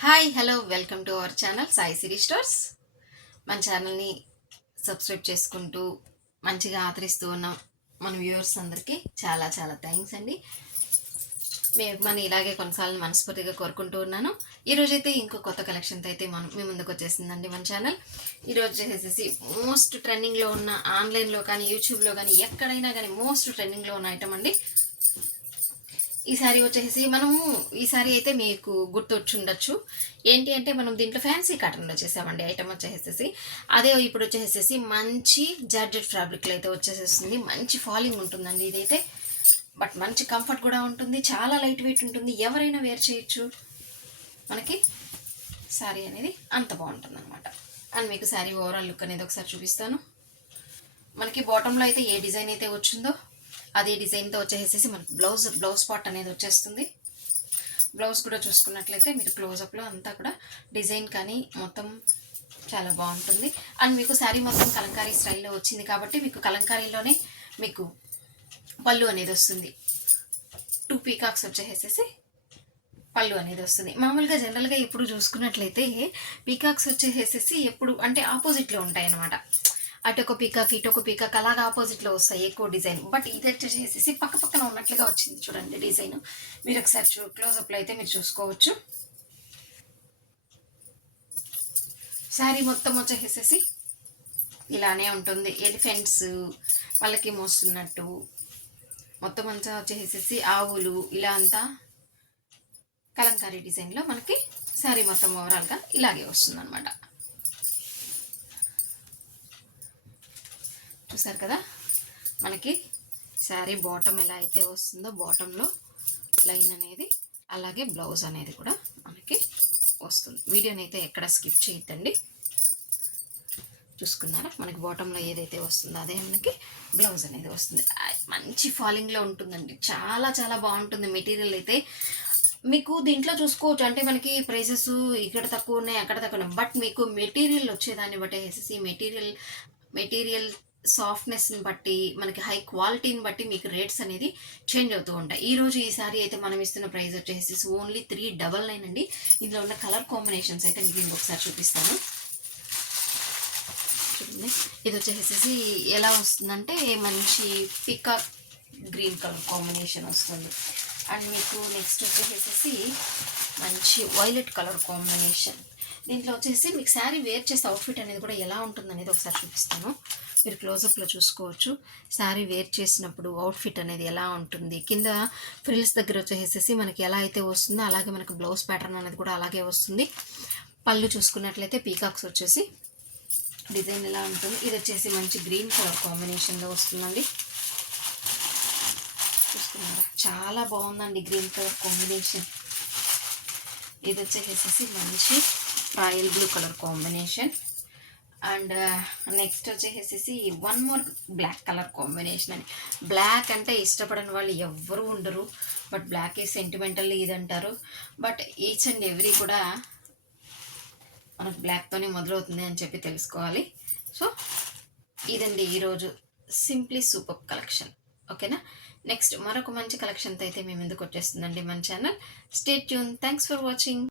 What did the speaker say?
Hi hello welcome to our channel Sai Sri stores. మన ఛానల్ని subscribe చేసుకుంటూ మంచిగా ఆదరిస్తూ ఉన్న మన వ్యూవర్స్ అందరికీ చాలా చాలా థ్యాంక్స్ అండి. మేము మన ఇలాగే కొనసాలని మనస్ఫూర్తిగా కోరుకుంటూ ఉన్నాను. ఈరోజైతే ఇంకో కొత్త కలెక్షన్తో అయితే మీ ముందుకు వచ్చేసిందండి మన ఛానల్. ఈరోజు వచ్చేసేసి మోస్ట్ ట్రెండింగ్లో ఉన్న ఆన్లైన్లో కానీ యూట్యూబ్లో కానీ ఎక్కడైనా కానీ మోస్ట్ ట్రెండింగ్లో ఉన్న ఐటమ్ అండి. ఈ సారీ వచ్చేసి మనము ఈ సారీ అయితే మీకు గుర్తొచ్చుండొచ్చు. ఏంటి అంటే మనం దీంట్లో ఫ్యాన్సీ కాటన్లో చేసామండి. ఐటమ్ వచ్చేసేసి అదే ఇప్పుడు వచ్చేసేసి మంచి జార్జెట్ ఫ్యాబ్రిక్లో అయితే వచ్చేసేస్తుంది. మంచి ఫాలింగ్ ఉంటుందండి ఇదైతే. బట్ మంచి కంఫర్ట్ కూడా ఉంటుంది, చాలా లైట్ వెయిట్ ఉంటుంది, ఎవరైనా వేర్ చేయొచ్చు. మనకి శారీ అనేది అంత బాగుంటుంది అనమాట. అండ్ మీకు శారీ ఓవరాల్ లుక్ అనేది ఒకసారి చూపిస్తాను. మనకి బాటంలో అయితే ఏ డిజైన్ అయితే వచ్చిందో అదే డిజైన్తో వచ్చేసేసి మనకు బ్లౌజ్ పార్ట్ అనేది వచ్చేస్తుంది. బ్లౌజ్ కూడా చూసుకున్నట్లయితే మీరు క్లోజప్లో అంతా కూడా డిజైన్ కానీ మొత్తం చాలా బాగుంటుంది. అండ్ మీకు శారీ మొత్తం కలంకారీ స్టైల్లో వచ్చింది కాబట్టి మీకు కలంకారీలోనే మీకు పళ్ళు అనేది వస్తుంది. 2 పీకాక్స్ వచ్చేసేసి పళ్ళు అనేది వస్తుంది. మామూలుగా జనరల్గా ఇప్పుడు చూసుకున్నట్లయితే పీకాక్స్ వచ్చేసేసి ఎప్పుడు అంటే ఆపోజిట్లో ఉంటాయి అన్నమాట. అటు ఒక పీకాక్ ఇటు ఒక పీకాక్ అలాగా ఆపోజిట్లో వస్తాయి ఎక్కువ డిజైన్. బట్ ఇది వచ్చేసేసి పక్క పక్కన ఉన్నట్లుగా వచ్చింది చూడండి డిజైన్. మీరు ఒకసారి క్లోజప్లో అయితే మీరు చూసుకోవచ్చు. శారీ మొత్తం వచ్చేసేసి ఇలానే ఉంటుంది. ఎలిఫెంట్స్ వాళ్ళకి మోస్తున్నట్టు మొత్తం అంతా వచ్చేసేసి ఆవులు ఇలా అంతా కలంకారీ డిజైన్లో మనకి శారీ మొత్తం ఓవరాల్గా ఇలాగే వస్తుంది అనమాట. చూసారు కదా మనకి శారీ బాటమ్ ఎలా అయితే వస్తుందో బాటంలో లైన్ అనేది అలాగే బ్లౌజ్ అనేది కూడా మనకి వస్తుంది. వీడియోని అయితే ఎక్కడ స్కిప్ చేయొద్దండి. చూసుకున్నారా మనకి బాటంలో ఏదైతే వస్తుందో అదే మనకి బ్లౌజ్ అనేది వస్తుంది. మంచి ఫాలింగ్లో ఉంటుందండి, చాలా చాలా బాగుంటుంది. మెటీరియల్ అయితే మీకు దీంట్లో చూసుకోవచ్చు. అంటే మనకి ప్రైసెస్ ఇక్కడ తక్కువ ఉన్నాయి అక్కడ తక్కువ ఉన్నాయి, బట్ మీకు మెటీరియల్ వచ్చేదాన్ని బట్టి వేసేసి మెటీరియల్ సాఫ్ట్నెస్ని బట్టి మనకి హై క్వాలిటీని బట్టి మీకు రేట్స్ అనేది చేంజ్ అవుతూ ఉంటాయి. ఈరోజు ఈ సారీ అయితే మనం ఇస్తున్న ప్రైస్ వచ్చేసి ఓన్లీ 399 అండి. ఇందులో ఉన్న కలర్ కాంబినేషన్స్ అయితే మీకు ఇంకొకసారి చూపిస్తాను చూడండి. ఇది వచ్చేసేసి ఎలా వస్తుందంటే మంచి పికాక్ గ్రీన్ కలర్ కాంబినేషన్ వస్తుంది. అండ్ మీకు నెక్స్ట్ వచ్చేసేసి మంచి వైలెట్ కలర్ కాంబినేషన్. దీంట్లో వచ్చేసి మీకు శారీ వేర్ చేసే అవుట్ఫిట్ అనేది కూడా ఎలా ఉంటుంది అనేది ఒకసారి చూపిస్తాను. మీరు క్లోజప్లో చూసుకోవచ్చు. శారీ వేర్ చేసినప్పుడు అవుట్ఫిట్ అనేది ఎలా ఉంటుంది. కింద ఫ్రిల్స్ దగ్గర వచ్చేసేసి మనకి ఎలా అయితే వస్తుందో అలాగే మనకు బ్లౌజ్ ప్యాటర్న్ అనేది కూడా అలాగే వస్తుంది. పళ్ళు చూసుకున్నట్లయితే పీకాక్స్ వచ్చేసి డిజైన్ ఎలా ఉంటుంది. ఇది వచ్చేసి మంచి గ్రీన్ కలర్ కాంబినేషన్లో వస్తుందండి. చూసుకున్నారా చాలా బాగుందండి గ్రీన్ కలర్ కాంబినేషన్. ఇది వచ్చేసేసి మంచి royal blue colour combination. And next వచ్చేసేసి one more black colour combination అని. బ్లాక్ అంటే ఇష్టపడని వాళ్ళు ఎవ్వరూ ఉండరు, బట్ బ్లాక్ ఈ సెంటిమెంటల్ ఇదంటారు. బట్ ఈచ్ అండ్ ఎవ్రీ కూడా మనకు బ్లాక్తోనే మొదలవుతుంది అని చెప్పి తెలుసుకోవాలి. సో ఇదండి ఈరోజు సింప్లీ సూపర్ కలెక్షన్. ఓకేనా, నెక్స్ట్ మరొక మంచి కలెక్షన్తో అయితే మేము ఎందుకు వచ్చేస్తుందండి మన channel. Stay tune. Thanks for watching.